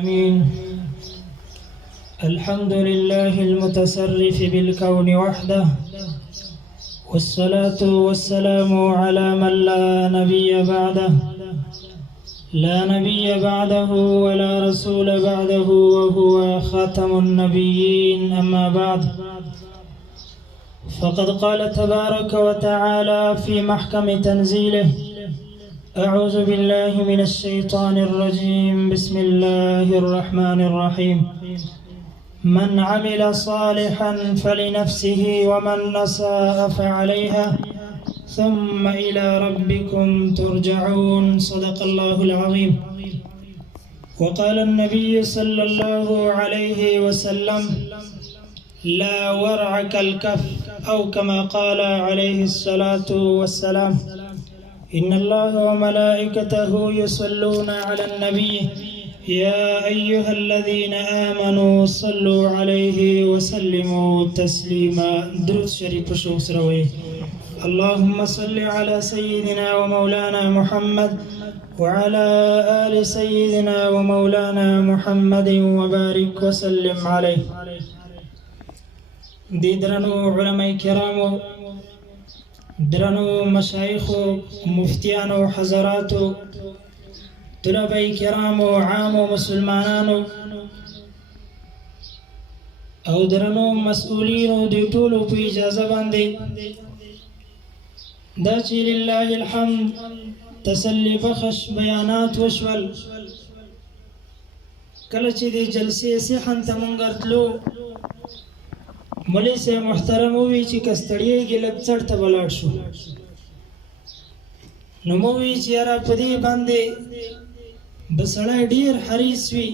العالمين. الحمد لله المتصرف بالكون وحده، والصلاة والسلام على من لا نبي بعده، لا نبي بعده ولا رسول بعده، وهو خاتم النبيين. أما بعد، فقد قال تبارك وتعالى في محكم تنزيله: أعوذ بالله من الشيطان الرجيم. بسم الله الرحمن الرحيم. من عمل صالحا فلنفسه ومن أساء فعليها ثم إلى ربكم ترجعون. صدق الله العظيم. وقال النبي صلى الله عليه وسلم: لا ورع كالكف، أو كما قال عليه الصلاة والسلام: إن الله وملائكته يصلون على النبي يا أيها الذين آمنوا صلوا عليه وسلموا تسليما. درود شريف شوق روي. اللهم صل على سيدنا ومولانا محمد وعلى آل سيدنا ومولانا محمد وبارك وسلم عليه. دي درنو علماء کرامو، درنو مشایخو، مفتیانو، حضراتو، طلباء کرامو، عامو، مسلمانانو او درنو مسؤولینو، دی ټولو په اجازه باندې دا چې لله الحمد تسلی بخش بیانات وشول. کله چې د جلسې صحن ته مونږ راتلو، مولوي صاحب محترم وی چې کستړیږي لږ څړ ته ولاړ شو. نو مو وی چې یاره په دې باندې به سړی ډېر حریص وي،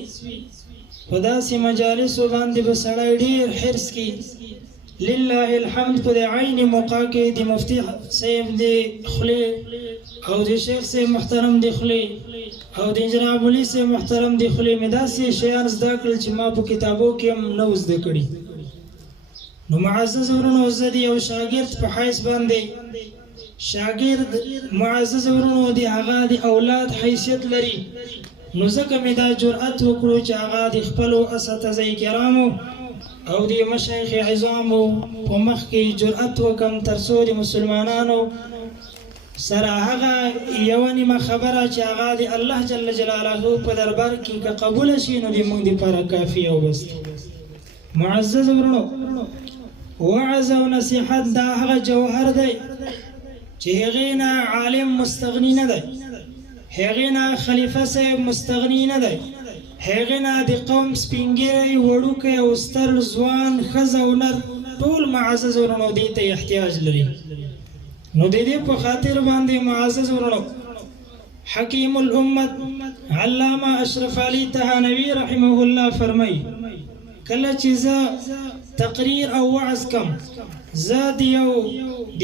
په داسې مجالسو باندې به سړی ډېر حرص کي. لله الحمد په د عین موقع کې د مفتي صاحب د خولې او د شیخ صاحب محترم د خولې او د جناب علي صاحب محترم د خولې مې داسې شیان زده کړل چې ما په کتابو کې هم نه و زده کړي. نو معزز ورونو، زه د یو شاګرد په حیث باندې، شاګرد معزز ورونو د هغه د اولاد حیثیت لري، نو ځکه مې دا جرأت وکړو چې هغه د خپلو اساتذه کرامو او د مشایخ عظامو په مخ کې جرأت وکم، تر څو د مسلمانانو سره هغه یوه نیمه خبره چې هغه د الله جل جلاله په دربار کې که قبوله شي، نو د موږ دپاره کافي او بس. معزز ورونو، وعظ او نصیحت دا هغه جوهر دی چې هغې نه عالم مستغني نه دی، هغې نه خلیفه صاحب مستغني نه دی، هغې نه د قوم سپینګیری، وړوکی او ستر، ځوان، ښځه او نر، ټول معزز ورونو دې ته احتیاج لري. نو د دې په خاطر باندې معزز ورونو، حکیم الامت علامه اشرف علي تهانوي رحمه الله فرمایي: کله چې زه تقریر او وعظ کم، زه د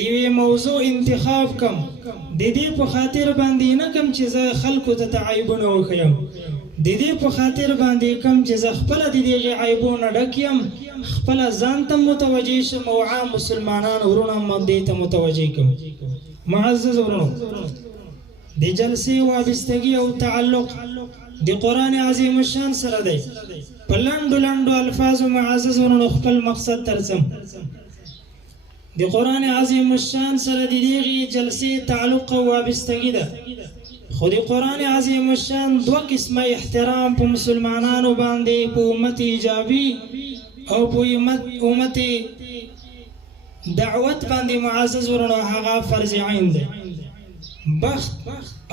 یوې موضوع انتخاب کم، د دې په خاطر باندې نه کم چې زه خلکو ته عیبونه وښیم، د دې په خاطر باندې کم چې زه خپله د دغې عیبونه ډک یم، خپله ځان ته متوجه شم او عام مسلمانان ورونه هم دې ته متوجه کم. معزز ورونو، د جلسې وابستګي او تعلق د قرآن عظیم الشان سره دی. په لنډو لنډو الفاظو معزز ورونو خپل مقصد ترسم. د قرآن عظیم الشان سره د دغې جلسې تعلق او وابستګي ده. خو د قرآن عظیم الشان دوه قسمه احترام په مسلمانانو باندې، په امت ایجابي او په امت دعوت باندې معزز ورونو هغه فرض عین دی. بخت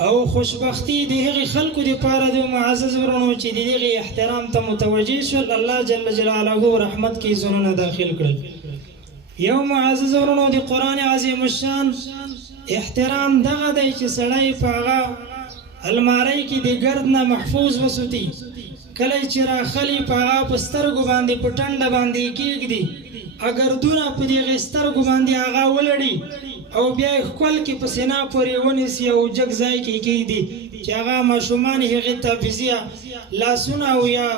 او خوشبختی د هغې خلکو دپاره د معزز ورونو چې د دغې احترام ته متوجه شول، الله جل جلاله رحمت کې زړونه داخل کړل. یو معزز ورونو د قرآن عظیم الشان احترام دغه دی چې سړی په هغه الماری کې د ګرد نه محفوظ وساتي، کله چې راخلي په هغه په سترګو باندې په ټنډه باندې کېږدي، اگر دونه په دغې سترګو باندې هغه ولړي او بیا یې ښکل کې په سینا پورې ونیسي او جګ ځای کې کېږدي چې هغه ماشومان هغې ته فزیه لاسونه او یا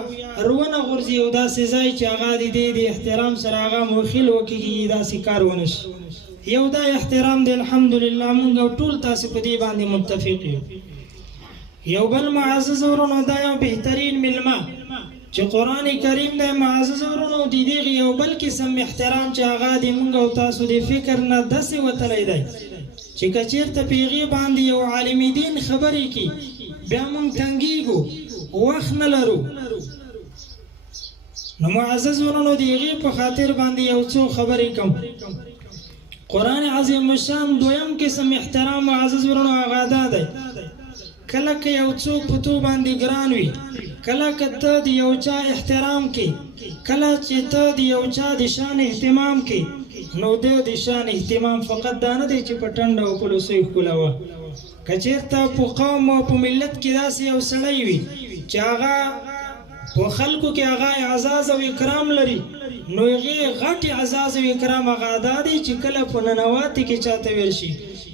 رونه غورځي او داسې ځای چې هغه د دې د احترام سره هغه مخیل وکړي، داسې کار ونه شي. یو دا احترام دی الحمدلله، موږ ټول تاسې په دې باندې متفق یو. یو بل معزز ورونو دا یو بهترین ملما چې قران کریم د معزز ورونو د دې یو بل قسم احترام چې هغه د موږ او تاسو د فکر نه دسه وتلی دی چې کچیرته پیغي باندې یو عالم دین خبرې کی بیا موږ تنګیږو وخت نه لرو. نو معزز ورونو دیغه په خاطر باندې یو څو خبرې کوم. قران عظیم الشان دویم قسم احترام معزز ورونو هغه ده کله که یو څوک په تو باندې ګران وي، کله که ته د یو چا احترام کې، کله چې ته د یو چا د شان اهتمام کې، نو د شان اهتمام فقط دا نه دی چې په ټنډه او په لوسۍ ښکلوه. که چېرته په قوم او په ملت کې داسې یو سړی وي چې هغه په خلکو کې هغه اعزاز او اکرام لري، نو هغې غټ اعزاز او اکرام هغه دا دی چې کله په ننواتې کې چاته ویل شي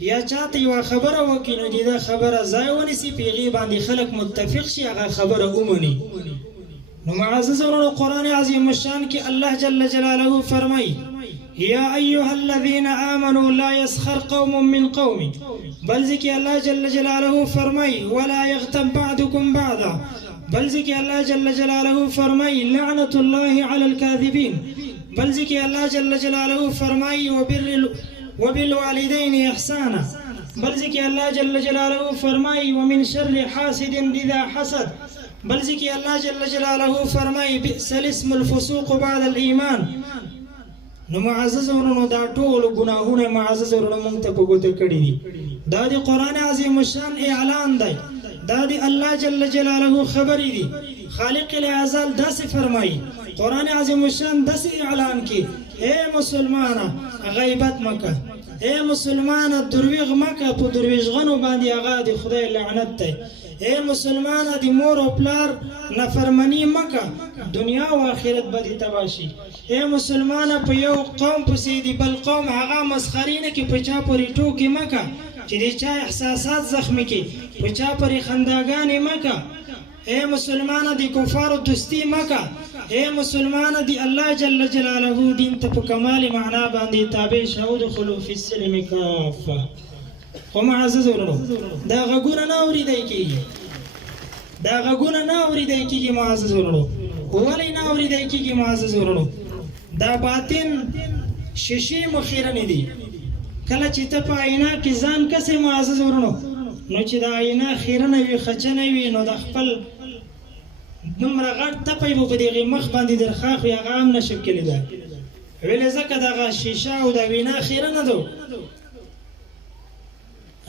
یا چاته یوه خبره وکړي نو د ده خبره ځای ونیسي، په هغې باندې خلک متفق شي، هغه خبره ومني. نو معزز ورونو قرآن عظیم الشان کې الله جل جلاله فرمایي یا ایها الذین آمنوا لا يسخر قوم من قوم، بل ذکر الله جل جلاله فرمایي ولا یغتب بعضکم بعضا، بل ذکر الله جل جلاله فرمایي لعنة الله على الكاذبین، بل ذکر الله جل جلاله فرمایي وبالوالدین احسانا، بل ذکر الله جل جلاله فرمایي ومن شر حاسد اذا حسد، بل ذکر الله جل جلاله فرمایي بئس الاسم الفسوق بعد الایمان. نو معزز ورونو دا ټول ګناهونه معزز ورونو مونږ ته په ګوته کړي دي. دا د قرآن عظیم الشان اعلان دی، دا د الله جل جلاله خبرې دي. خالق الازل داسې فرمایي قرآن عظیم الشان داسې اعلان کی اے مسلمانه غیبت مکه، اے مسلمانه درویغ مکه، په درویغانو باندې هغه د خدای لعنت دی. اے مسلمانه د مور او پلار نافرمانی مکه، دنیا او آخرت به دې تباه شي. اے مسلمانه په یو قوم پسې د بل قوم هغه مسخري نه کې په چا پورې ټوکې مکه چې د چا احساسات زخمی کې، په چا پورې خنداګانې مکه. اے مسلمانه د کفارو دوستی مکه، اے مسلمانه د الله جل جلاله دین ته په کمال معنا باندې تابع شو، ادخلوا فی السلم کافه. خو معزز ورونو دا غږونه نه اورېدی کېږي، دا غږونه نه اورېدی کېږي معزز ورونو. ولې نه اورېدی کېږي معزز ورونو؟ دا باطن شیشې مخیرنې دي. کله چې ته په آینه کې ځان کسې معزز ورونو، نو چې دا آینه خیرنه وي خچنه وي، نو د خپل دومره غټ تپی به په دغې مخ باندې در خاښ وي، هغه هم نشي کېدلی. ولې ځکه دغه شیشه او د وینا خیرنه ده.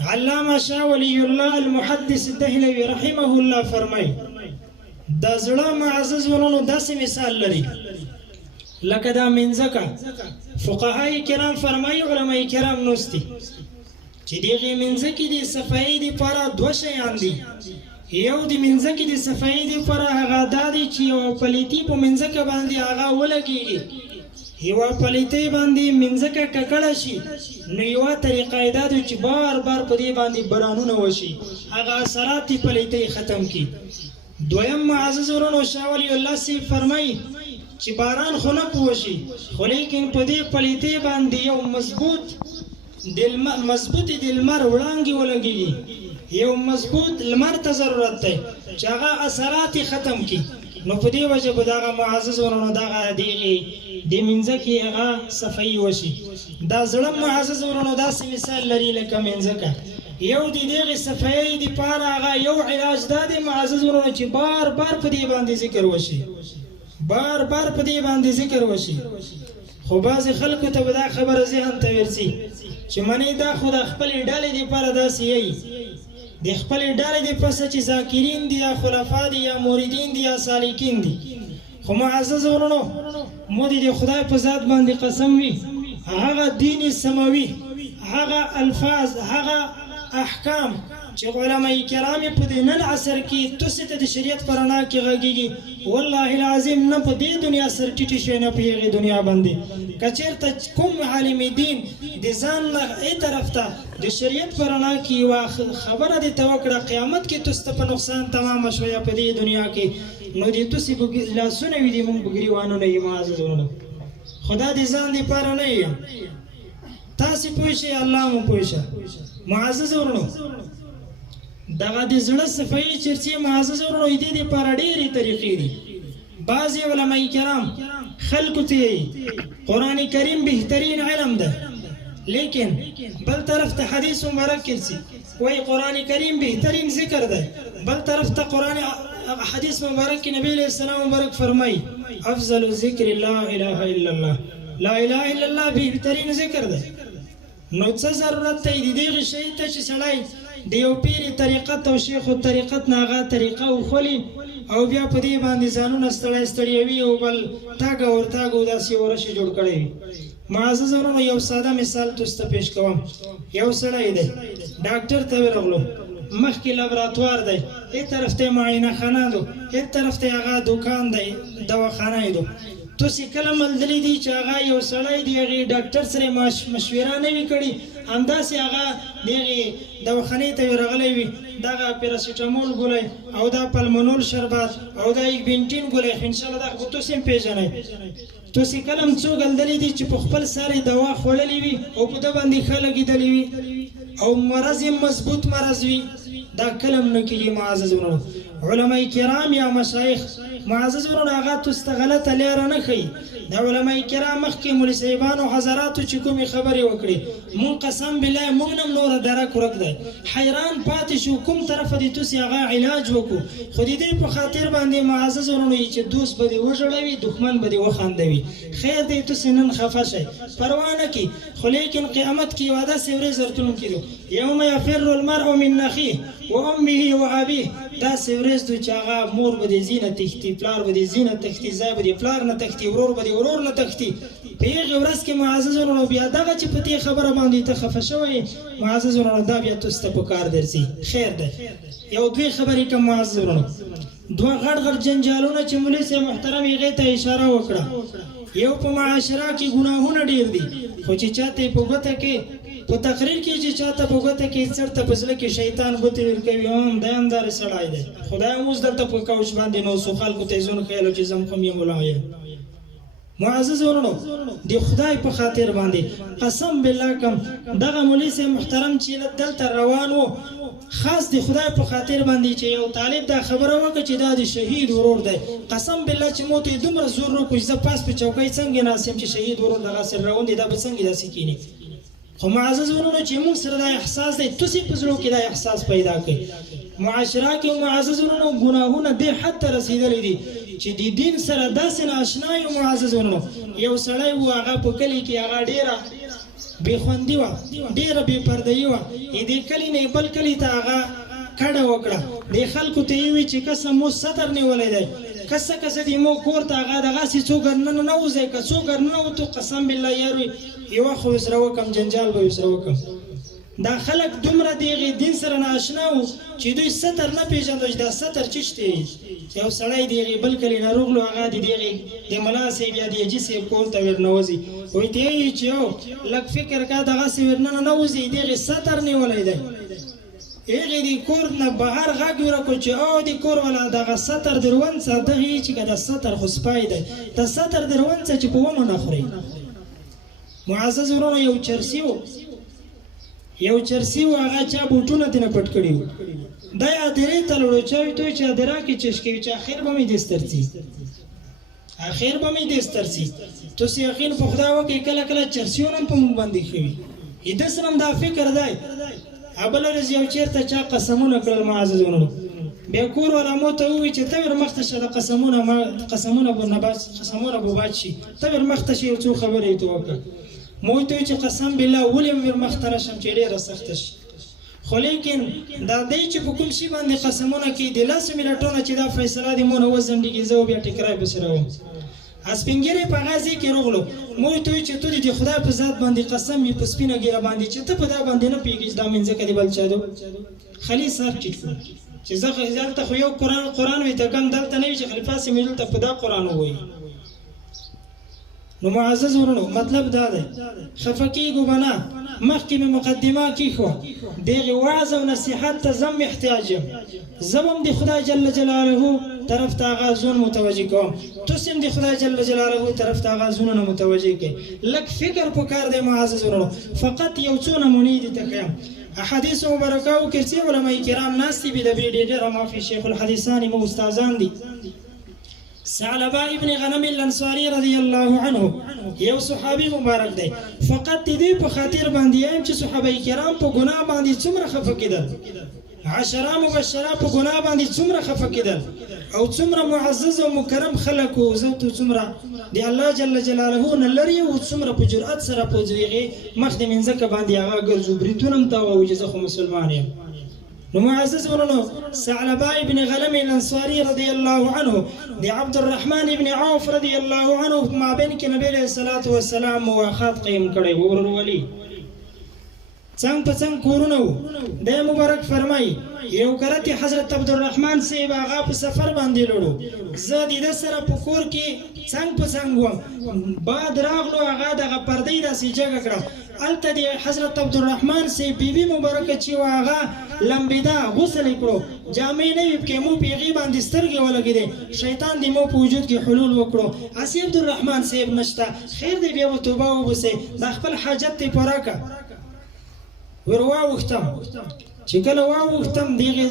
علامه شاه ولی الله المحدث دهلوي رحمه الله فرمایي دا زړه معزز ورونو داسې مثال لري لکه دا منځکه. فقهای کرام فرمایي علماء کرام نوستي چې دغې منځکې د صفایي دپاره دوه شیان دي. یو د منځکې د صفایي دپاره هغه دا دی چې یوه پلیتي په منځکه باندې هغه ولګېږي، یوه پلیتۍ باندې منځکه ککړه شي، نو یوه طریقه یې دا ده چې بار بار په دې باندې بارانونه وشي، هغه اثرات د پلیتۍ ختم کړي. دویم معزز ورونو شاه ولی الله صاحب فرمایي چې باران خو نه وشي، خو لیکن په دې پلیتۍ باندې یو مضبوط د لمر وړانګې ولګېږي، یو مضبوط لمر ته ضرورت دی چې هغه اثرات ختم کړي. نو په دې وجه به دغه معزز ورونو دغه د منځکې هغه صفایي وشي. دا زړه معزز ورونو داسې مثال لري لکه منځکه. یو د دغې صفایي دپاره هغه یو علاج دا دی معزز ورونو چې بار بار په دې باندې ذکر وشي، بار بار په دې باندې ذکر وشي. خو بعضې خلکو ته به دا خبره ذهن ته ورځي چې منې دا خو د خپلې ډلې دپاره داسې یي، د خپلې ډلې د پسه چې ذاکرین دي یا خلفا دي یا موریدین دي یا سالکین دي. خو معزز ورونو مو د خدای په ذات باندې قسم وي، هغه دین سماوي، هغه الفاظ، هغه احکام چې علماء کرام په دې نن عصر کې تاسو ته د شریعت په رڼا کې غږیږي، والله العظیم نه په دې دنیا سره ټیټې شوی نه په هغې دنیا باندې. که چېرته کوم عالم دین د ځان نه ای طرف ته د شریعت په رڼا کې یوه خبره دې ته وکړه، قیامت کې تاسو ته په نقصان تمامه شویه په دې دنیا کې، نو دې تاسې لاسونه وي دې مونږ به ګریوانونه یې معزز ورونو. خدا دې ځان دپاره نه یم، تاسې پوه شئ الله مو پوه شه. معزز ورونو دغه د زړه صفایي چرچې معزز ورونو دې دپاره ډېرې طریقې دي. بعضې علماء کرام خلکو ته قرآن کریم بهترین علم ده، لیکن بل طرف ته حدیث مبارک کرسی وای قرآن کریم بهترین ذکر ده، بل طرف ته قرآن حدیث مبارک کی نبی علیہ السلام مبارک فرمائی افضل الذکر لا الہ الا اللہ، لا الہ الا اللہ بهترین ذکر ده. نو څه ضرورت دی د دغې شی ته چې سړی د یو پیر طریقت او شیخ طریقت نه هغه طریقه وخولي او بیا په دې باندې ځانونه ستړیوي او بل تاګه ورتاګه او داسې ورشي جوړ کړی وي. معزز ورونو یو ساده مثال تاسو ته پیش کوم. یو سړی دی ډاکټر ته ورغلو، مخکې لابراتوار دی، هیڅ طرف ته معاینه خانه ده، هیڅ طرف ته هغه دکان دی دواخانه ده. تاسو کله ملدلی دي چې هغه یو سړی دی هغې ډاکټر سره مشوره نه وي کړې، همداسې هغه د هغې دواخانې ته ورغلی وي، دغه پیراسیټامول ګولی او دا پلمونول شربات او دا ایګبینټین ګولی، انشاءالله دا خو تاسو هم پېژنئ. تاسو کله هم څوک لیدلی دي چې په خپل سر یې دوا خوړلې وي او په ده باندې ښه لګېدلې وي او مرض یې مضبوط مرض وي؟ دا کله هم نه کېږي. معزز ورونو علماء کرام یا مشایخ معزز ورونو هغه تاسو ته غلطه لاره نه ښیي. د علماء کرام مخکې مولوي صاحبانو حضراتو چې کومې خبرې وکړې، مونږ قسم بالله مونږ نه هم نوره درک ورک دی، حیران پاتې شو کوم طرفه دې تاسې هغه علاج وکړو. خو د دې په خاطر باندې معزز ورونو چې دوست به دې وژړوي، دښمن به دې وخندوي. خیر دی تاسې نن خفه شئ، پروا نه کړي، خو لیکن قیامت کې یوه داسې ورځ راتلونکې ده یوم یفر المرء من اخیه و امه و ابیه. داسې ورځ ده چې هغه مور به دې ځي نه تښتي، پلار به دې ځي نه تښتي، ځای به دې پلار نه تښتي، ورور به دې ورور نه تښتي. په هغې ورځ کې معزز ورونو بیا دغه چې په دې خبره باندې ته خفه شوی معزز ورونو دا بیا تاسو ته په کار درځي. خیر دی یو دوې خبرې کوم معزز ورونو. دوه غټ غټ جنجالونه چې مولوي صاحب محترم هغې ته اشاره وکړه. یو په معاشره کې ګناهونه ډېر دي، خو چې چاته یې په ګوته کې په تقریر کې چې چاته په ګوته کې څړ ته په زړه کې شیطان ګوتې ورکوي، دی هم داسې سړی دی. خدای هم اوس دلته په کوچ باندې نو څو خلکو ته یې ځون خیالو چې زم خو یم ملا یم. معزز ورونو د خدای په خاطر باندې قسم بالله کوم دغه مولوي صاحب محترم چې دلته روان و، خاص د خدای په خاطر باندې چې یو طالب دا خبره وکړه چې دا د شهید ورور دی، قسم بالله چې مو ته یې دومره زور وکړو چې زه پاس په چوکۍ څنګه ناست یم چې شهید ورور دغسې روان دی، دا به څنګه داسې کیني. خو معزز ورونو چې موږ سره دا احساس دی، تاسې په زړو کې دا احساس پیدا کړئ. معاشره کې معزز ورونو ګناهونه دې حد ته رسېدلی دي چې د دین سره داسې نااشنا یو. معزز ورونو یو سړی و هغه په کلي کې هغه ډېره بې خوندي وه، ډېره بې پردهي وه. دې کلي نه بل کلي ته هغه کډه وکړه، دې خلکو ته یې وویل چې کسه مو ستر نیولی دی، کسه دې مو کور ته هغه دغسې څوک ورننه نه وځئ، که څوک ورننوتو قسم بالله یاروي یوه خو ورسره وکړم جنجال به ورسره وکړم. دا خلک دومره د هغې دین سره نااشنا وو چې دوی ستر نه پېژندل چې دا ستر څه شی دی. یو سړی د هغې بل کلي نه روغلو، هغه د دغې د ملا صاحب یا د حاجي صاحب کور ته ورنوځي، وایي ته یې چې یو لږ فکر کا دغسې ورننه نه وځي، د هغې ستر نیولی دی. هغې د کور نه بهر غږ ورکړو چې او د کور والا دغه ستر درون څه دغه یې چې که د ستر خو سپی دی، د ستر درون څه چې په ومه نه خوري. معزز ورونو یو چرسي و هغه چا بوټونه ترې نه پټ کړي وو، دا یې ادرې ته لوړو، چا وي ته چې ادره کې چش کوي چې اخر به مې دې سترځي، اخر به مې دې سترځي. تاسې یقین په خدای وکړئ کله کله چرسیونه هم په موږ باندې ښه وي. د سره هم دا فکر دی. بله ورځ یو چېرته چا قسمونه کړل معزز ورونو، بیا کور والا مو ته ووایي چې ته ور مخته شه، د قسمونه به باد شي، ته ور مخته شه، یو څو خبرې یې ته وکړه. مو ته ووایي چې قسم بالله ولې ور مخته نه شم چې ډېره سخته شي. خو لیکن دا دی چې په کوم شي باندې قسمونه کوي، د 10 منټونه چې دا فیصله دې مو نه وځنډېږي، زه بیا ټکرای پسې راوم. سپین ږیری په هغه ځای کې روغلو، مو ورته ووایي چې ته د خدای په ذات باندې قسم وي په سپینه ږیره باندې چې ته په دا باندې نه پوهېږې چې دا منځکه دې بل چا ده. خلي سر ټیټ کړو چې زه دلته خو یو قرآن وي ته کم دلته نه وي چې خلیفه صاحب مې دلته په دا قرآن ووایي. نو معزز ورونو مطلب دا دی خفه کېږو به نه. مخکې مې مقدمه کېښوه، دغې وعظ او نصیحت ته زه هم محتاج یم، زه به هم د خدای جل جلاله طرف ته هغه ځون متوجه کوم، تاسې هم د خدای جل جلاله طرف ته هغه ځونونه متوجه کړئ. لږ فکر پکار دی معزز ورونو. فقط یو څو نمونې دې ته ښیم. احادیث مبارکه او کې چې علماء کرام ناس دي د ډېر ما فی شیخ الحدیثان مو استادان دي ثعلبه ابن غنم الانصاری رضی الله عنه یو صحابي مبارک دی فقط دې په خاطر باندې یم چې صحابه کرام په ګناه باندې څومره خفه کېدل 10 مبشره په ګناه باندې څومره خفه کېدل او څومره معزز او مکرم خلق او عزت څومره دی الله جل جلاله نلري او څومره په جرأت سره په ځویغه مخ د منځکه باندې هغه ګرځو بریتونم تا او چې خو مسلمان یم نو معزز ورونو ثعلبه ابن غنم الانصاری رضی الله عنه دی عبد الرحمن ابن عوف رضی الله عنه ما بین کې نبی علیہ الصلوۃ والسلام مواخات قیم کړي ورور ولی څنګه په څنګه کورونو د مبارک فرمای یو کرتی حضرت عبد الرحمن صاحب هغه په سفر باندې لړو زه د سره په کور کې څنګه په څنګه وم بعد راغلو هغه دغه پردې داسې جګه کړه الته د حضرت عبد الرحمن صاحب بیبي مبارکه چې هغه لمبیدا غسل کړو جامې نه وي کې مو پیغي باندې سترګې ولګیدې شیطان دې مو په وجود کې حلول وکړو اسی عبد الرحمن صاحب نشته خیر دې بیا توبه وبسه د خپل حاجت ته پوره کړه وروا وختم چې کله واوختم دیغه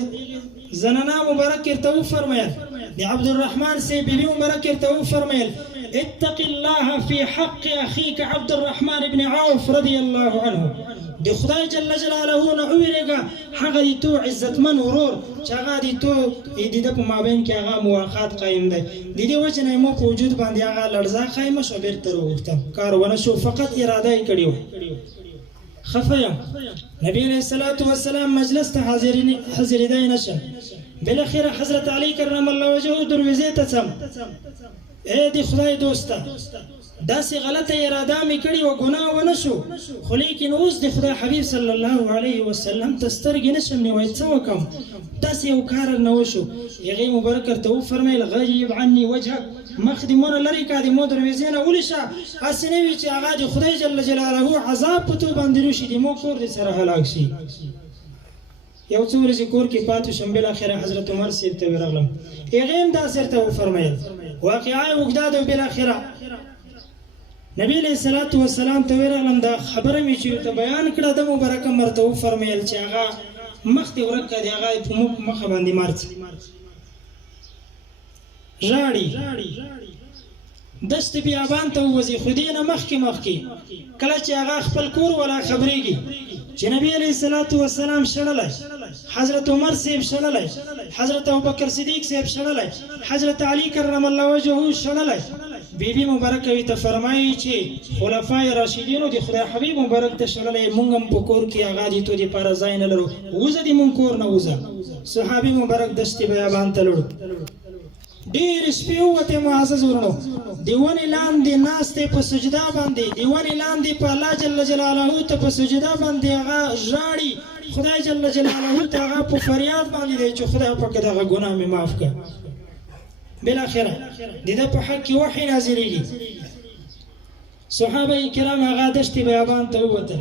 زنانا مبارک ته فرمایل دی عبد الرحمن سی بیبي مبارک ته فرمایل اتق الله في حق اخيك عبد الرحمن بن عوف رضي الله عنه دی خدای جل جلاله نو ویریګه هغه دی تو عزتمن ورور چې هغه دی تو دې د په مابین کې هغه مواخات قائم دی د دې وجه نه مو په وجود باندې هغه لړزا قائم شو بیرته وروختم کار ونه شو فقط اراده یې کړیو خفایا نبی علیہ الصلوۃ والسلام مجلس ته حاضر دی نشه بالاخره حضرت علی کرم الله وجهه دروازه ته سم اے دی خدای دوستا داسې غلطه اراده می کړی او ګناه ونه شو خو لیکن اوس د خدای حبیب صلی الله علیه وسلم تسترګ نشم نیوي څه وکم داسې یو کار نه وشو هغه مبارک ته فرمایل غیب عني وجهك مخدمون لري کادي مو دروازې نه ولشه اسنوي چې هغه د خدای جل جلاله عذاب په تو باندې راشي د مو کور دې سره هلاک شي یو څو ورځې کور کې پاتې شم بل اخر حضرت عمر سیب ته ورغلم هغه هم دا سره ته فرمایل واقعا وګداد بل اخره نبی علیہ الصلوۃ والسلام ته ورغلم دا خبره می چې ته بیان کړه د مبارک مرته فرمایل چې هغه مخ ته ورکه دی هغه په مخ باندې مارڅ ژاړي دست بیابان ته وځي خدینه مخکې کله چې هغه خپل کور ولا خبرېږي چې نبی علیہ الصلوۃ والسلام شړلای حضرت عمر صاحب شړلای حضرت ابوبکر صدیق صاحب شړلای حضرت علی کرم الله وجهه شړلای بیبي مبارکه وی ته فرمایي چې خلفای راشدینو د خدای حبیب مبارک ته شړلای مونږ هم په کور کې هغه دي ته د پر ځای نه لرو وزه دې مونږ کور نه وزه صحابي مبارک دست بیابان ته لړو ډیر سپیوته معزز ورونو دیوانی لاندې ناشته په سجدا باندې دیوانی لاندې په الله جل جلاله ته په سجدا باندې هغه ژاړي خدای جل جلاله ته هغه په فریاد باندې چې خدای پاک دغه ګناه مې معاف کړه بالاخره دغه په حق کې وحی نازلېږي صحابه کرام هغه دشت بیابان ته وته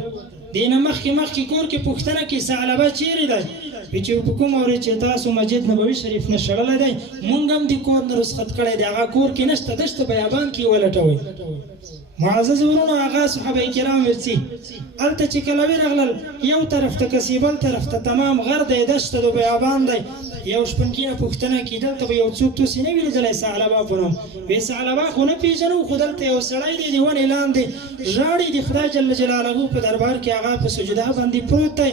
دینه مخکې کور کې پښتنه کې ثعلبه چیرې ده چې په کوم اوري چې تاسو مسجد نبوي شریف نه شړل دی مونږ هم د کور نه رسخت کړی دی هغه کور کې نشته دشت بیابان کې ولټوي معزز ورونو هغه صحابه کرام ورسي الته چې کله ورغلل یو طرف ته کسیبل طرف ته تمام غر دی دشت د بیابان دی یو شپنکینه پښتنه کې دلته یو څوک تو سینې ویل ځلای ثعلبه پونم وې ثعلبه خو نه پیژنو خدلته یو سړی دی دیونه لاندې ژاړي د خدای جل جلاله په دربار کې هغه په سجده باندې پروت دی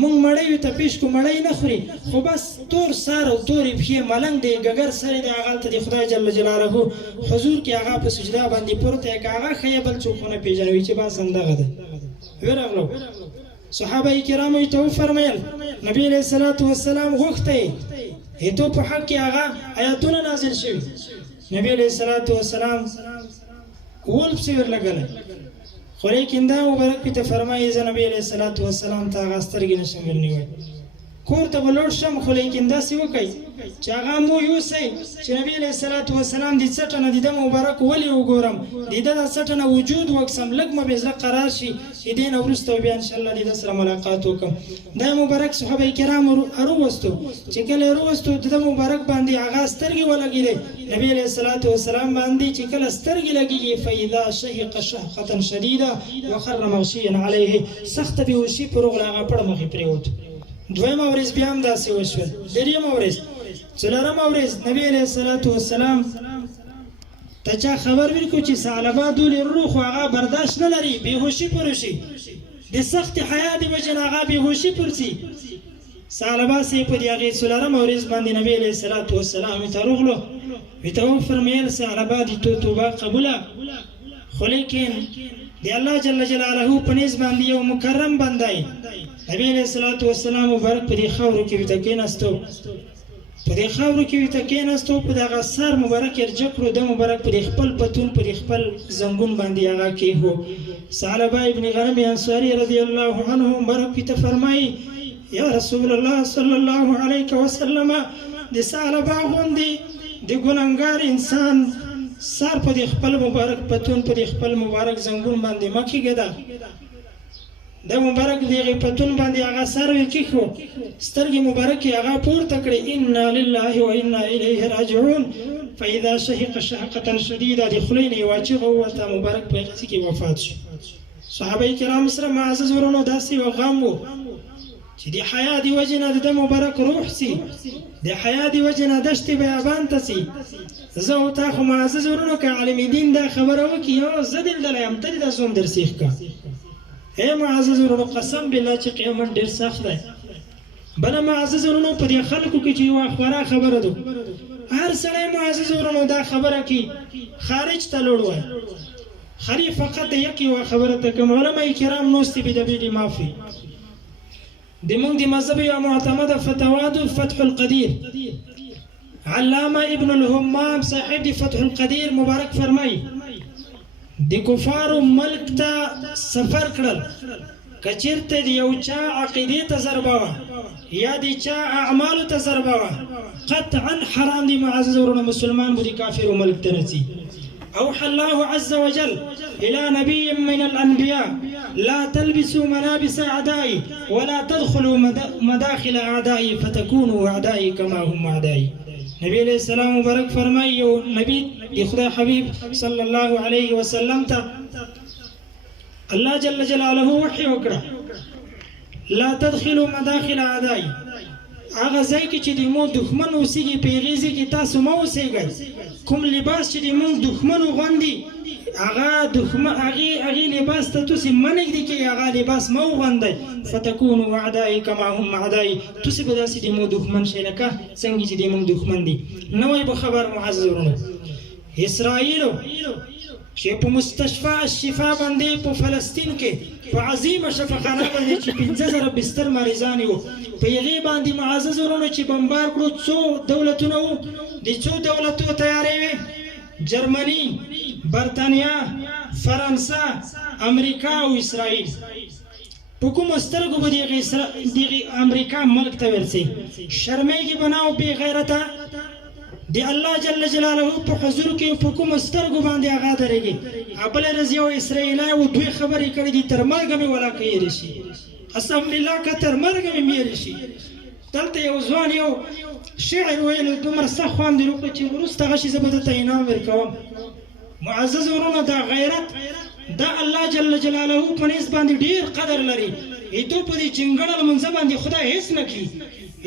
مونږ مړی ته پیش کو مړی نه خوري خو بس تور سار او تورې پښې ملنګ دی ګګر سره دی هغه ته د خدای جل جلاله حضور کې هغه په سجده باندې پروت دی هغه خیبل څوک نه پیژنوي چې با سندغه ده ورغلو صحابه کرام ته فرمایل نبی علیہ الصلوۃ والسلام غوښته هیته په حق کې هغه آیاتونه نازل شوي نبی علیہ الصلوۃ والسلام ولپ سیر لګل خو لیکن دا مبارک په فرمایي ز نبی علیہ الصلوۃ والسلام ته غاسترګ نشم ورنیوي کور ته به لوړ شم خو لیکن داسې وکئ چې هغه مو یوسئ چې نبي علیه الصلاة والسلام د څټه نه د ده مبارک ولې وګورم د ده د څټه نه وجود وکسم لږ مې به زړه قرار شي د دې نه وروسته بیا انشاءالله د ده سره ملاقات وکړم دا مبارک صحابه کرام راووستو چې کله یې راووستو د ده مبارک باندې هغه سترګې ولګېدې نبي علیه الصلاة والسلام باندې چې کله سترګې لګېږي فاذا شهق شهقة شدیده وخر مغشیا علیه سخته بېهوشي پر وغله هغه پړ مخې پرېوت دویمه ورځ بیا هم داسې وشول درېیمه ورځ څلورمه ورځ نبی علیه الصلاة والسلام ته چا خبر ورکړو چې ثعلبه دولې روح خو هغه برداشت نه لري بېهوشي پر وشي د سختې حیا د وجې نه هغه بېهوشي پر ځي ثعلبه صاحب په د هغې څلورمه ورځ باندې نبی علیه الصلاة والسلام ته راغلو ورته وفرمیل ثعلبه د تو توبه قبوله خو لیکن د الله جل جلاله په نیز باندې یو مکرم بندی نبی علیه الصلاة والسلام مبارک په دې خاورو کې ورته کېناستو په دې خاورو کې ورته کېناستو په دغه سر مبارک یې رجه کړو د مبارک په دې خپل پتون په دې خپل زنګون باندې هغه کېښو ثعلبه ابن غنم انصاري رضی الله عنه مبارک ورته فرمایي یا رسول الله صلی الله علیه وسلم د ثعلبه غوندې د ګنهګار انسان سر په دې خپل مبارک پتون په دې خپل مبارک زنګون باندې مه کېږده د مبارک دغه پتون باندې هغه سر وکړو سترګې مبارکې هغه پورته کړې انا لله و انا الیه راجعون فاذا شهق شهقة شدیده د خولې نه یې واچغه ووته مبارک په هغه کې وفات شو صحابه کرام سره معزز ورونو داسې یو غم و چې د حیا د وجې نه د ده مبارک روح سي د حیا د وجې نه دشتې بیابان ته سي زه او تا خو معزز ورونو که عالم دین دا خبره وکړي یو زه دلدلی یم ته دې دا زوم در سیخ که اے معزز ورونو قسم بالله چې قیامت ډېر سخت دی بله معزز ورونو په دې خلکو کې چې یوه خورا خبره ده هر سړی معزز ورونو دا خبره کې خارج ته لوړ وای خری فقط یک یوه خبره ته کوم علما کرام نوستي بدبیل مافي د موږ د مذهب یوه معتمده فتوا ده فتح القدیر علامه ابن الهمام صاحب د فتح القدیر مبارک فرمایي د کفارو ملک ته سفر کړل که چېرته د یو چا عقیدې ته ضربه وه یا د چا اعمالو ته ضربه وه قطعا حرام دی معزز ورونه مسلمان به د کافرو ملک ته نه ځي أوحى الله عز وجل إلى نبي من الأنبياء لا تلبسوا ملابس أعدائي ولا تدخلوا مداخل أعدائي فتكونوا أعدائي كما هم أعدائي نبی علیہ السلام مبارک فرمائی یو نبی دی خدا حبیب صلی اللہ علیہ وسلم تا اللہ جل جلالہ وحی وکړه لا تدخلوا مداخل اعدائی هغه ځای کې چې د مو دښمن اوسېږي په هغې ځای کې تاسو مه اوسېږئ کوم لباس چې د مونږ دښمن وغوندي هغې لباس ته تاسې مه نږدې کېږئ هغه لباس مه وغوندئ فتکونوا اعدائي کما هم اعدائي تاسې به داسې د مو دښمن شئ لکه څنګه چې د مونږ دښمن دي نوی به خبر معزز ورونو اسرائیلو چې په مستشفى الشفا باندې په فلسطین کې په عظیمه شفاخانه باندې چې 50,000 بستر مریضان وو په هغې باندې معزز ورونو چې بمبار کړو څو دولتونه وو د څو دولتو تیارې وې جرمني برطانیا فرانسه امریکا او اسرائیل په کومو سترګو به دغې امریکا ملک ته ورسي شرمېږي به نه او بې غیرته د الله جل جلاله په حضور کې په کومو سترګو باندې هغه درېږي بله ورځ یو اسرائیلی و دوی خبرې کړې دي تر مرګه مې ولاکه هېرې شي قسم بالله که تر مرګه مې هېرې شي دلته یو ځوان یو شعر ویلو دومره سخت خوند یې وکړه چې وروسته هغه شي زه به درته انعام ورکوم معزز ورونو دا غیرت دا الله جل جلاله په نیز باندې ډېر قدر لري ایتو په دې جنګړه لمنځه باندې خدای هېڅ نه کړي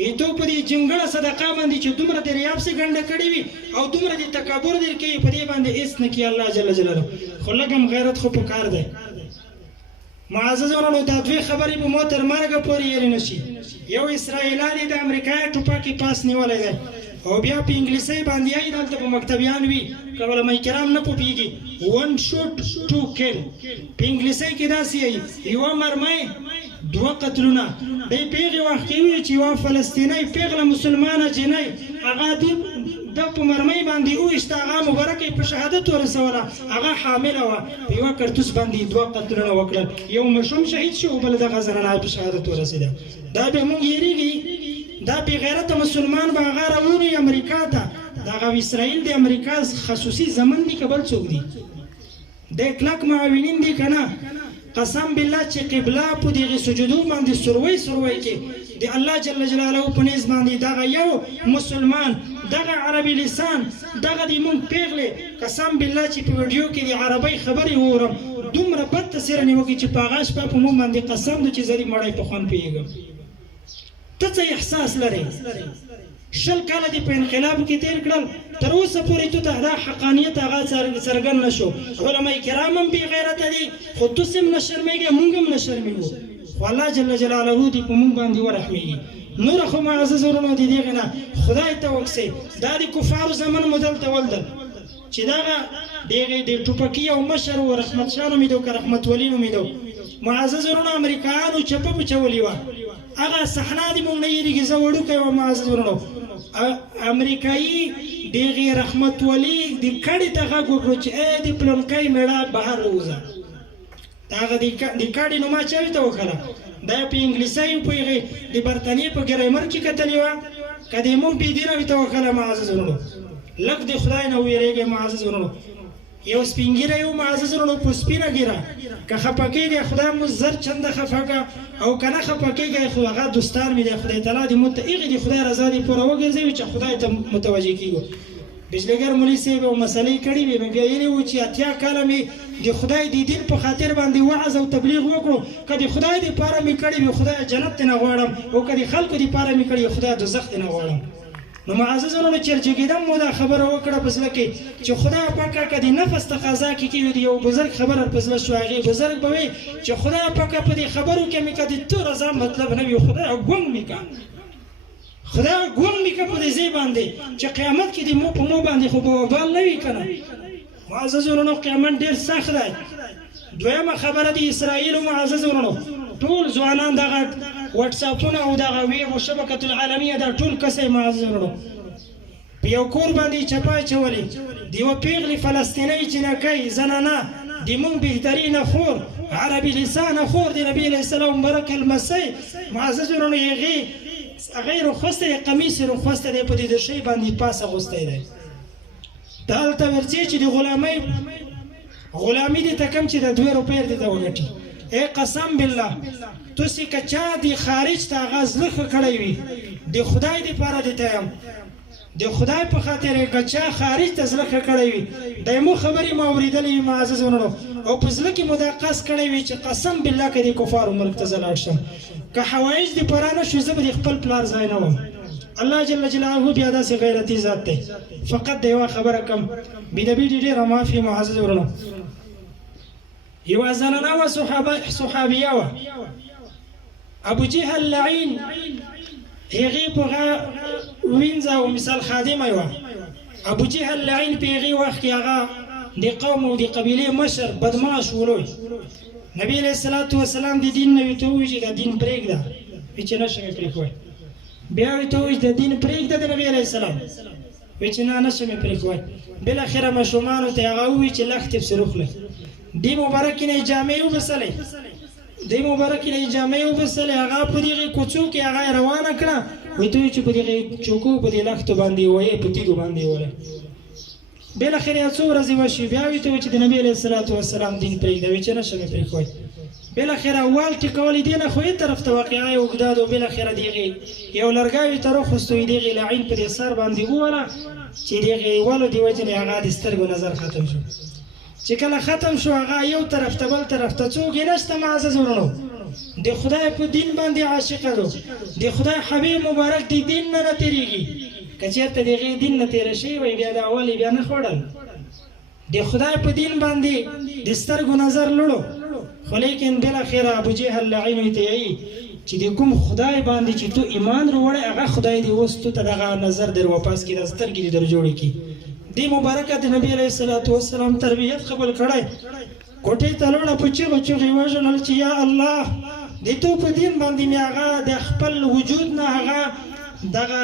ایتو په دې جنګړه صدقه باندې چې دومره د ریاب سې ګنډه کړې وي او دومره د تکبر در کوي په دې باندې هېڅ نه کړي الله جل جلاله خو لږ هم غیرت خو په کار دی معزز ورونو دا دوی خبرې به مو تر مرګه پورې هېرې نه شي یو اسرائیلا دی د امریکا ټوپکې پاس نیولی دی او بیا په انګلیسۍ باندې یې دلته په مکتبیان وي که علمای کرام نه پوهېږي 1 shoot 2 kill په انګلیسۍ کې داسې یې یوه مرمۍ 2 قتلونه دی په هغې وخت کې وي چې یوه فلسطینۍ پیغله مسلمانه جنۍ هغه د په مرمۍ باندې وویشته هغه مبارکه په شهادت ورسوله هغه حامله وه په یوه کرتوس باندې 2 قتلونه وکړل یو ماشوم شهید شو او بله دغه زنانه په شهادت ورسېده دا به موږ هېرېږي دا بی غیرت مسلمان به هغه راوړي امریکا ته دغه اسرائیل د امریکا خصوصي ضمن دي که بل څوک دي د کلک معاونین دي که نه قسم بالله چې قبله په دغې سجدو باندې سروي کې د الله جل جلاله په نیز باندې دغه یو مسلمان دغه عربي لسان دغه د مونږ پیغلې قسم بالله چې په ویډیو کې د عربۍ خبرې وورم دومره بد تاثیر نیوکې چې په هغه شپه په مونږ باندې قسم دی چې زه د مړی په خوند پوهېږم ته څه احساس لرې 20 کاله دې په انقلاب کې تیر کړل تر اوسه پورې ته دا حقانیت هغه څرګند نه شو علما کرام هم بې غیرته دي خو تاسې هم نه شرمېږئ موږ هم نه شرمېږو خو الله جل جلاله دې په موږ باندې ورحمېږي نور خو معزز ورونو د دغې نه خدای ته وکسئ دا د کفارو زمن مو دلته ولدل چې دغه دغې د ټوپکي او مشر و رحمت شاه نومېدو که رحمت ولي نومېدو معزز ورونو امریکایانو چپه پچولې وه هغه صحنه دې موږ نه هېرېږي زه وړوکی وم معزز ورونو امریکایي دغې رحمت ولي د کډې ته غږ وکړو چې ای د پلونکی مېړه بهر ووځه د هغه د کاډې نوما چا ورته وکړه دا په انګلیسۍ په هغې د برطانیې په ګرامر کې کتلې وه که د موږ بېدینه ورته وکړه معزز ورونو لږ د خدای نه وویرېږئ معزز ورونو یو سپین ږیری یو معزز ورونو په سپینه ږیره که خفه کېږئ خدای مو زر چنده خفه کړه او که نه خفه کېږئ خو هغه دوستان مې دی خدای تعالی دې موږ ته هغې د خدای رضا دې پوره وګرځوي چې خدای ته متوجه کېږو بجلیګر مولوي صاحب او مسلې کړي وې مې بیا ویلي وو چې 80 کاله مې د خدای د دین په خاطر باندې وعظ او تبلیغ وکړو که د خدای دپاره مې کړي وي خدای جنت ته نه غواړم او که د خلکو دپاره مې کړي خدای دوزخ ته نه غواړم نو معزز ورونو چرچګېدم مو دا خبره وکړه په زړه کې چې خدای پاکه که د نفس تقاضا کې کېږي د یو بزرګ خبره په زړه شو هغې بزرګ به وایي چې خدای پاکه په دې خبرو کې مې که د تو رضا مطلب نه وي خدای ګونګ مې که خدای ګونګ مې که په دې ځای باندې چې قیامت کې د مو په مو باندې خو به وبال نه وي که نه معزز ورونو قیامت ډېر سخت دی دویمه خبره د اسرائیلو معزز ورونو ټول ځوانان دغه واتساپونه او دغه ویب او شبکة العالمیه دا ټول کسې معزز ورونو په یو کور باندې چپه اچولې د یوه پیغلې فلسطینۍ جنکۍ زنانه د مونږ بهترینه خور عربي لسانه خور د نبي علیه السلام مبارک المسی معزز ورونو هغې روخوستی دی قمیص یې روخوستی دی په دې درشۍ باندې پاس اغوستی دی ته هلته ورځې چې د غلامي دې ته کم چې د 2 روپۍ دې ته وګټي ای قسم بالله تاسې که چا د خارج ته هغه زړه ښه کړی وي د خدای دپاره دې ته یم د خدای په خاطر یې که چا خارج ته زړه ښه کړی وي د مو خبرې ما اورېدلې وي معزز ورونو او په زړه کې مو دا قصد کړی وي چې قسم بالله که د کفارو ملک ته زه لاړ شم که حوایج دې پوره نه شو زه به د خپل پلار ځای نه وم الله جل جلاله بیا داسې غیرتي ذات دی فقط د یوه خبره کم بېدبي ډېره معافي معزز ورونو یوه زنانه وه صحابیه وه ابو جهل لعین هغې په وینځه او مثال خادمه وه ابو جهل لعین په هغې وخت کې هغه د قوم او د قبیلې مشر بدماش ولوی نبی علیه الصلاة والسلام د دین نه ورته ووایي چې دا دین پرېږده وایي چې نه شم یې پرېښوی بیا ورته ووایي چې د دین پرېږده د نبي علیه السلام وایي چې نه شم یې پرېښوی بالاخره ماشومانو ته هغه ووایي چې لښتې پسې روخلئ دې مبارکې نه یې جامې وبسلې هغه په دغې کوڅو کې هغه یې روانه کړه وایي ته وایي چې په دغې چوکو په دې لښتو باندې وایي په تیږو باندې یې وله بالاخره یو څو ورځې وشوې بیا ورته وایي چې د نبي علیه الصلاة والسلام دین پرېږده وایي چې نه شم یې پرېښوی بالاخره اول ټیکولې دې نه خو یې طرف ته واقعه یې اوږده ده بالاخره دغې یو لرګی ته راخوستو دغې لعین په دې سر باندې ووله چې دغې ولو دې وجې نه هغه د سترګو نظر ختم شو چې کله ختم شو هغه یو طرف ته بل طرف ته څوک یې نشته معزز ورونو د خدای په دین باندې عاشقه ده د خدای حبیب مبارک د دین نه نه تېرېږي که چېرته د هغې دین نه تېره شوي وی بیا د اول یې بیا نه خوړل د خدای په دین باندې د سترګو نظر لړو خو لیکن بالاخره ابو جهل لعین ورته وایي چې د کوم خدای باندې چې تو ایمان راوړی هغه خدای دې اوس تو ته دغه نظر در واپس کړي دا سترګې دې در جوړې کړي دې مبارکه د نبي علیه الصلاة والسلام تربیت قبول کړی کوټې ته لاړه په چیغو چیغو یې وژړل چې یا الله د تو په دین باندې مې هغه د خپل وجود نه هغه دغه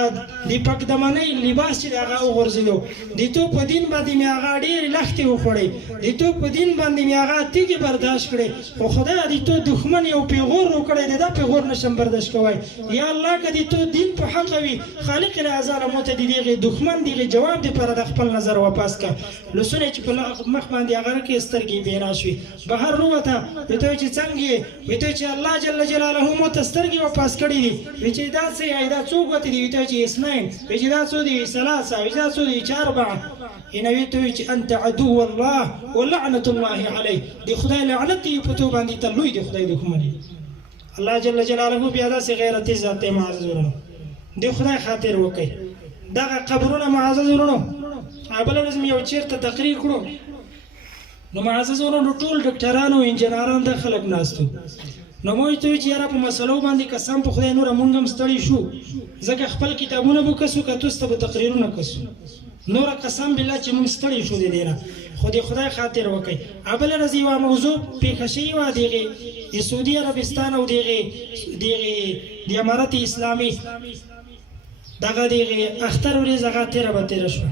د پک دمنۍ لباس چې هغه وغورځېدو د توپ په دین باندې مې هغه ډېرې لښتې وخوړې د توپ په دین باندې مې هغه تیږې برداشت کړې خو خدای د تو دښمن یو پیغور وکړی دی دا پیغور نشم برداشت کوی یا الله که د تو دین په حقه وي خالق العزاله موته د دغې دښمن دغې جواب دپاره د خپل نظر واپس کړه لاسونه چې په مخ باندې هغه کې سترګې بینا شوې بهر ووته ویې ته چې څنګه یې ویې ته چې الله جل جلاله موته سترګې واپس کړي دي ویې چې دا څه یې دا څوک وتې دي ویې ته چې اثنین ویې چې دا څو دي ثلاثه ویې دا څو دي چې اربعه ویې ته چې انت عدو الله ولعنة الله علیه د خدای لعنت دی په تو باندې ته لوی د خدای دښمن دی الله جل جلاله بیا داسې غیرتي ذات دی معزز ورونو د خدای خاطر وکړئ دغه قبرونه معزز ورونو بله ورځ مې یو چېرته تقریر کړو نو معزز ورونو ټول ډاکټران او انجینران دا خلک ناست وو نو موږ ته وایي چې یاره په مسلو باندې قسم په خدای نوره مونږ هم ستړي شو ځکه خپل کتابونه به کسو که تاسو ته به تقریرونه کسو نوره قسم بالله چې مونږ ستړي شو د دې نه خو د خدای خاطر وکړئ بله ورځ یوه موضوع پېښه شوې وه دغې د سعودي عربستان او دغې د امارت اسلامي دغه دغې اختر ورځ هغه تېره به تېره شوه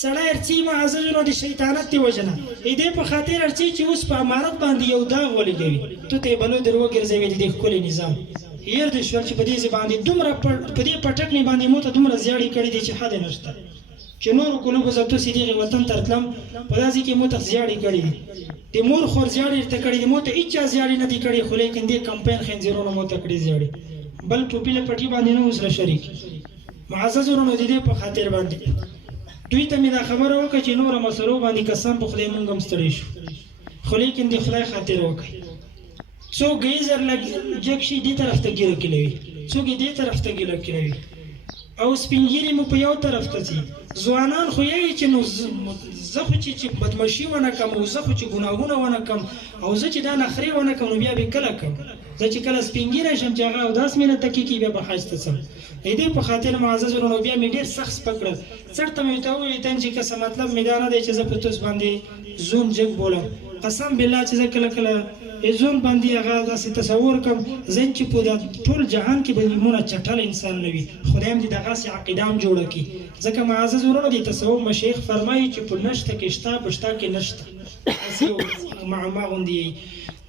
سړی ارڅي معززونو د شیطانت دی وجنه دې په خاطر ارڅي چې اوس په امارت باندې یو داغ ولګوي تو ته بلو در وګرځوي د دې ښکلي نظام هیر دې شول چې په دې باندې دومره په دې پټکنې باندې مو ته دومره زیاړې کړي دي چې حد نشته چې نورو کلو به زه تاسې دغې وطن ته رتلم په داسې کې مو ته زیاړې کړي دي د مور خور زیاړې ورته کړي دي مو ته هېچا زیاړې نه دي کړي خو لیکن دې کمپاین خنزیرونو مو ته کړي زیاړې بل ټوپي له پټي باندې نه اوس له شریک معزز ورونو د دې په خاطر باندې دوی ته مې دا خبره وکړه چې نوره مسلو باندې قسم په خدای مونږ هم ستړي شو خو لیکن د خدای خاطر وکړئ څوک ګیزر جګ شي دې طرف ته ګیره کلوي څوک یې دې طرف ته ګیره کلوي او سپین ږیري مو په یو طرف ته ځي ځوانان خو یې چې نو زه خو چې بدمشي ونه کړم او زه خو چې ګناهونه ونه کړم او زه چې دا نخرې ونه کړم نو بیا به کله کوم زه چې کله سپین ږیری شم چې هغه اوداس مې نه تکې کي بیا به ښایسته څم د دې په خاطر معزز ورونو بیا مې ډېر سخت سپک کړل څټ ته مې ورته وویل چې کسه مطلب مې دا نه دی چې زه په تاسو باندې زون جګ بولم قسم بالله چې زه کله کله زون باندې هغه داسې تصور کوم زه چې په ټول جهان کې به مونه چټل انسان نه وي خدای هم دې دغسې عقیده هم جوړه کړي ځکه معزز ورونو د تصوف مشایخ فرمایي چې په نشته کې شته په شته کې نشته داسې معما غوندې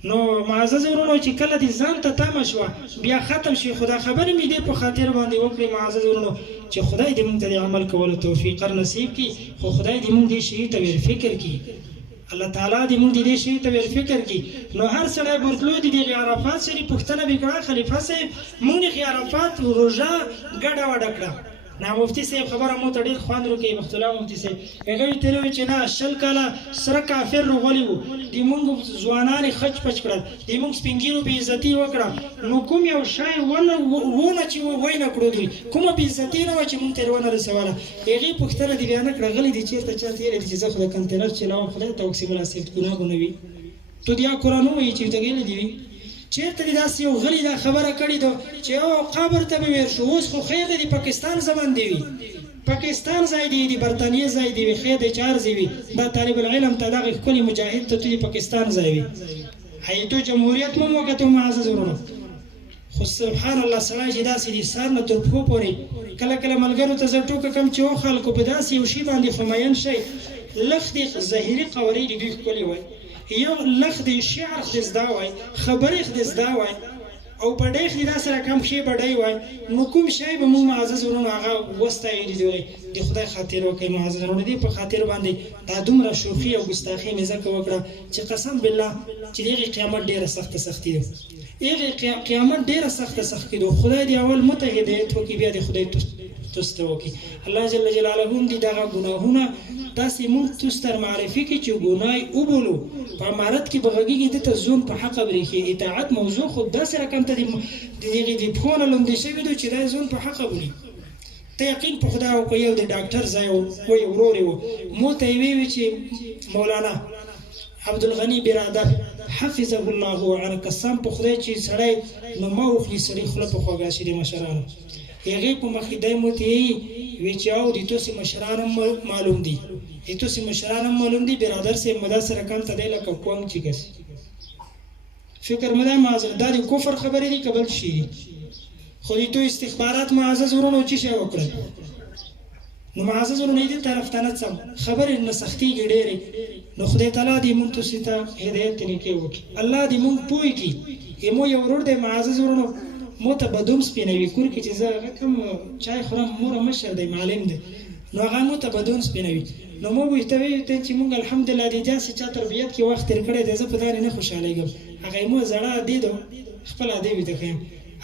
نو معزز ورونو چې کله دې ځان ته تمه شوه بیا ختم شي خو دا خبرې مې دې په خاطر باندې وکړې معزز ورونو چې خدای دې موږ ته د عمل کولو توفیق نصیب کړي خو خدای دې موږ دې شي ته ور فکر کړي الله تعالی دې موږ دې شي ته ور فکر کړي نو هر سړی ورتلو دې د عرفات شریف پوښتنه به کړه خلیفه صاحب موږ د عرفات روژه ګډه وډه کړه نا مفتی صاحب خبره مو ته ډېر خوند وکړي وخت الله مفتی صاحب هغه یې تلوي چې نه شل کاله سره کافر روغلی وو دې موږ ځوانان خچ پچ کړل دې موږ سپین ږیرو بې عزتي وکړه نو کوم یو شی ونه چې وای نه کړو دوی کومه بې عزتي نه وه چې موږ ته یې ونه رسوله هغې پوښتنه دې بیا نه کړه غلی دې چېرته چا تېری دي چې زه خو د کنټینر چلوم خدای ته وکسي بله صاحب ګناه به نه وي تو دې قرآن ووایي چې ورته ویلي دي وي چېرته دې داسې یو غلي دا خبره کړې ده چې او قبر ته به ویر شو اوس خو خیر دی د پاکستان زبان دی وي پاکستان ځای دی د برطانیې ځای دی وي خیر دی چې هر ځای وي دا طالب العلم ته دغه ښکلي مجاهد ته د پاکستان ځای وي حیاتو جمهوریت مو وکتو معزز ورونو خو سبحان الله سړی چې داسې د سر نه تر پښو پورې کله کله ملګرو ته زه ټوکه کوم چې او خلکو په داسې یو شي باندې خو مین شئ لږ د ظاهري قوارې د دوی ښکلې وای یو لږ د شعر خدای زده وای خبرې خدای زده وای او بډای خدای دا سره کم شی بډای وای نو کوم شی به مو معزز ورونو هغه وستایي دي د خدای خاطر وکړي معزز ورونو دې په خاطر باندې دا دومره شوخي او ګستاخي مې ځکه وکړه چې قسم بالله چې دغې قیامت ډېره سخته سختي ده هغې قیامت ډېره سخته سختي ده خدای دې اول مو ته هدایت وکړي بیا دې خدای تاسو ته وکړي الله جل جلاله هم دې دغه ګناهونه داسې موږ تاسو ته معرفي کړي چې ګناه یې وبولو په امارت کې به غږېږي دې ته زون په حقه برېښي اطاعت موضوع خو داسې رقم ته د هغې د پښو نه لوندې شوي دي چې دا یې زون په حقه بولي ته یقین په خدای وکړه یو د ډاکټر ځای وایي ورور یې و مو ته یې ویې چې مولانا عبدالغني برادر حفظه الله عنه قسم په خدای چې سړی نو ما وخلي سړي خوله په خواږه شي د مشرانو هغې په مخې دی مو ته یې وی چې او د تاسې مشران هم معلوم دي د تاسې مشران هم معلوم دي برادر صاحب مو داسې رقم ته دی لکه کوم چې ګسي فکر مې دی معذر دا د کفر خبرې دي که بل شي دي خو دې تو استخبارات معزز ورونو چې شی وکړل نو معزز ورونو دې طرف ته نه سم خبرې نه سختي ډېرې نو خدای تعالی دې مونږ ته ستا هدایت نکې وکړي الله دې مونږ پوي کی یمو یو ورور دې معزز ورونو مو ته بدوم سپینوي کور کې چې زه کوم چای خورم مور مشر دی معلم دی نو هغه مو ته بدون سپینوي نو مو وي ته وي ته چې مونږ الحمدلله دې جاسې چا تربیت کې وخت تیر کړی دی زه په دې نه خوشاله یم هغه مو زړه دی دو خپل دی وي ته خیم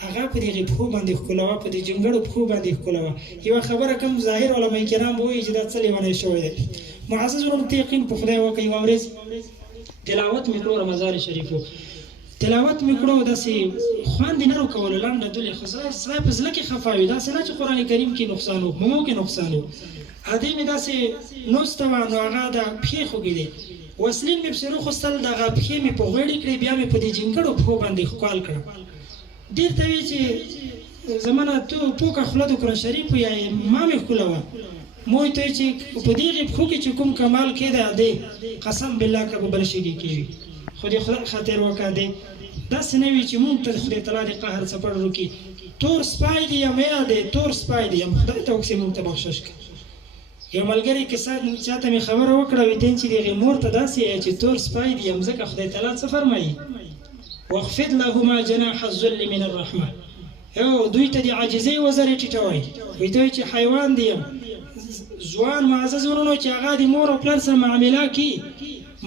هغه په دې په باندې خپلوا په دې جنګړو په باندې خپلوا یو خبره کوم ظاهر علماء کرام وایي چې دا څه لیونه شوی دی معزز ورونو ته یقین په خدای وکي ورځ تلاوت میکړو رمضان شریفو تلاوت میکړو داسې خوان دې نه وکول لاندې دلې خزای سره په ځل کې خفاوي دا څنګه چې قران کریم کې نقصان وو مو کې نقصان وو ادي مې داسې نوستو نو هغه دا پخې خوګیدي وسلین مې بسرو خستل دا پخې مې په غوړې کړې بیا مې په دې جنګړو په باندې خپل کړ ډیر ته وی چې زمانہ ته پوکا خلدو قران شریف یا ما مې خلوا مو ته چې په دې خو کې چې کوم کمال کېده دې قسم بالله کبه بل شي کېږي خو دې خاطر وکړه دا سنوي چې مونږ ته خدای تعالی د قهر څخه ورکی تور سپای دی یا مې ده تور سپای دی خدای ته وکړي مونږ ته بخښش کړي یو ملګری کیسه چاته مې خبره وکړه وې دین چې د مور ته داسې چې تور سپای دی مزه خدای تعالی څه فرمایي واخفض لهما جناح الذل من الرحمه او دوی ته د عاجزۍ وزر ټیټوي وې دوی چې حیوان دی ځوان معزز ورونو چې هغه د مور او پلار سره معامله کوي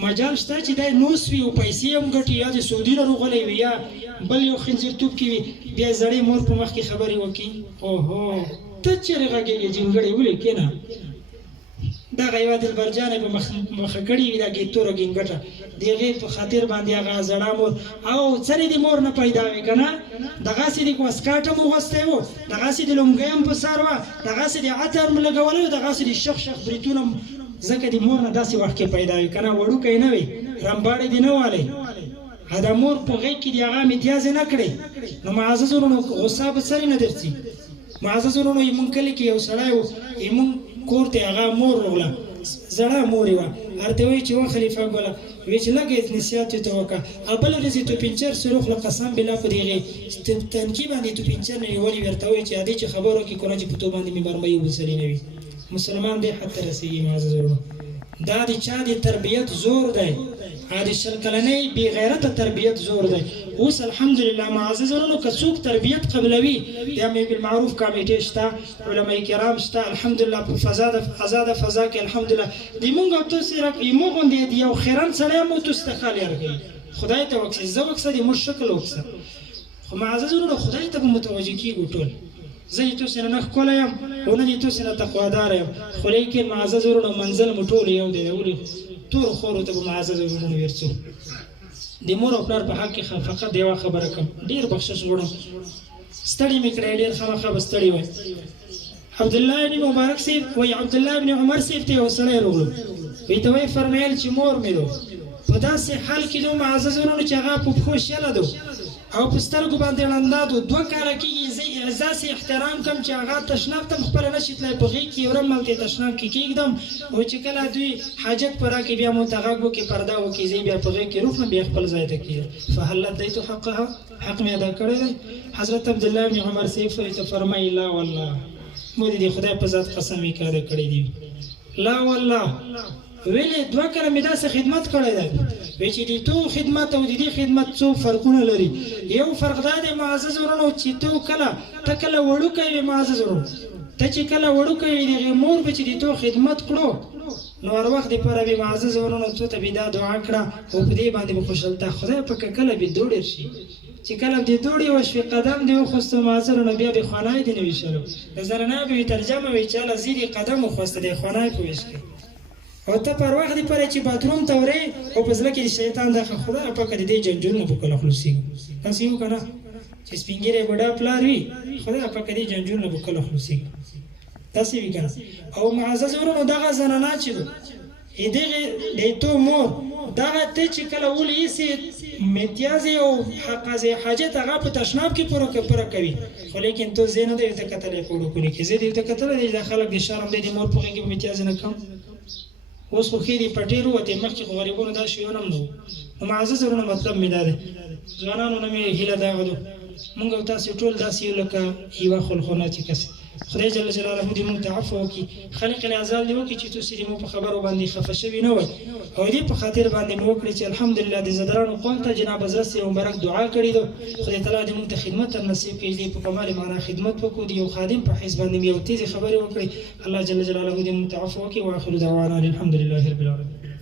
مجال شته چې د نوسوي او پیسې هم ګټي یا د سعودي نه روغلې وي یا بل یو خنزیر توپ کې وي بیا زړې مور په مخ کې خبرې وکړي اوهو ته چېرې غږېږې جنګړې ولې کېنه دا غیوا دلبرجانې په مخه کړي وي دا ګیتوره ګینګټه د هغې په خاطر باندې هغه زړه مور او څرې د مور نه پیدا وي که نه دغسې د واسکاټ هم اغوستی و دغسې د لونګۍ هم په سر وه دغسې د عطر هم لګولی و دغسې د شخ بریتونه هم ځکه د مور نه داسې وخت کې پیدا وي که نه وړوکی نه وي رمباړې دې نه والی د مور په غېږ کې د هغه امتیازې نه کړې نو معزز ورونو غصه به سرې نه درځي معزز ورونو زموږ کلي کې یو سړی و زموږ کور ته هغه مور راغله زړه مور یې وه هلته وایي چې وا خلیفه ګله وایي چې لږ نصیحت یې ته وکړه او بله ورځ یې توپنچر سروخ له قسم بالله په دې تنکي باندې توپنچر نه نیولي ورته وایي چې ادې چې خبر وکړي کنه چې په تو باندې مې مرمۍ وبسلې نه وي مسلمان دې حد ته رسېږي معزز ورونو دا د چا د تربیت زور دی د شل کلنۍ بې غیرته تربیت زور دی اوس الحمدلله معزز ورونو که څوک تربیت قبلوي د امر بالمعروف کمیټې شته علما کرام شته الحمدلله په آزاده فضا کې الحمدلله د مونږ او تاسو زموږ غوندې د یو خیرن سړی هم تاسو ته خال یارګوي خدای ته وکړي زه وکړه د موږ شکل وکړه خو معزز ورونو خدای ته به متوجه کېږو ټول زه دې تاسو نه ښکلی یم او نه دې تاسو نه تقوادار یم خو لیکن معزز ورونو منزل مو ټول یو دی ولې تور خورو ته به معزز ورونو ورڅو د مور او پلار په حق کې فقط یوه خبره کوم ډېر بخشش غواړم ستړي مې کړی ډېر خامخا به ستړي وای عبدالله بن مبارک صاحب وایي عبدالله بن عمر صاحب ته یو سړی راغلو وایي ته وایي فرمیل چې مور مې دو په داسې حال کې دو معزز ورونو چې هغه په پښو شله دو او په سترګو باندې ړنده دو 2 کاله کېږي زه داسې احترام کوم چې هغه تشناب ته م خپله نشي تللی په غېږ کې یورم هلته تشناب کې کېږدم او چې کله دوی حاجت په راکړي بیا مو ته غږ وکړي پرده وکړي زه بیا په غېږ کې روښم بیا خپل ځای ته کېږم فهل ادیتو حقها حق مې ادا کړی دی حضرت عبدالله بن عمر صاحب ته فرمایي لا والله مو د خدای په ذات قسم یې کار کړی دی لا والله ویلې 2 کاله مې داسې خدمت کړی دی وی چې د تو خدمت او د دې خدمت څو فرقونه لري یو فرق دا دی معزز ورونو چې ته کله وړوکی وي معزز ورونو ته چې کله وړوکی وي د هغې مور به چې د تو خدمت کړو نو هر وخت دپاره به معزز ورونو تو ته به دا دعا کړه او په دې باندې به خوشحالته خدای پاکه کله به دوړې شي چې کله دې دوړې وشوې قدم دې وخوسته معزز ورونو بیا به خوانی دې نه ویشلو د زرنه به وي ترجمه وي چې هله زیدې قدم وخوسته دې خوانی په ویش کړي او ته پر وخت لپاره چې باتروم ته ورې او په زړه کې د شیطان دغه خدای پاکه د دې جنجونو په کله خلاصېږي داسې یو که نه چې سپین ږیری بوډا پلار وي خدای پاکه دې جنجونو په کله خلاصېږي داسې وي که نه او معزز ورونو دغه زنانه چې دو دغې د تو مور دغه ته چې کله ولې ایسې امتیازې او حاجت هغه په تشناب کې پوره کوي خو لیکن تو زه نه دی ورته کتلی په وړوکولي کې زه دې ورته کتلی دی دا خلک د شرم دی د مور په غېږ کې امتیازې نه کوم اوس خو ښې دي پټې ووتې مخکې خو غریبانو دا شیان هم نه وو نو معزز ورونو مطلب مې دا دی ځوانانو نه مې هیله دا غواړو مونږ او تاسو ټول داسې یو لکه یوه خلخونه چې کس خدای جل جلاله دې مونږ ته عفو وکړي خلق انعزال دې وکړي چې تاسو دې مو په خبرو باندې خفه شوي نه وئ او دې په خاطر باندې مو وکړي چې الحمدلله د زدرانو قوم ته جناب حضرت سي مبارک دعا کړې ده خدای تعالی دې مونږ ته خدمت نصیب کړي دې په کمال معنا خدمت وکړو دې یو خادم په حیث باندې یو تیزه خبرې وکړي الله جل جلاله دې مونږ ته عفو وکړي واخر دعوانا الحمدلله رب العالمین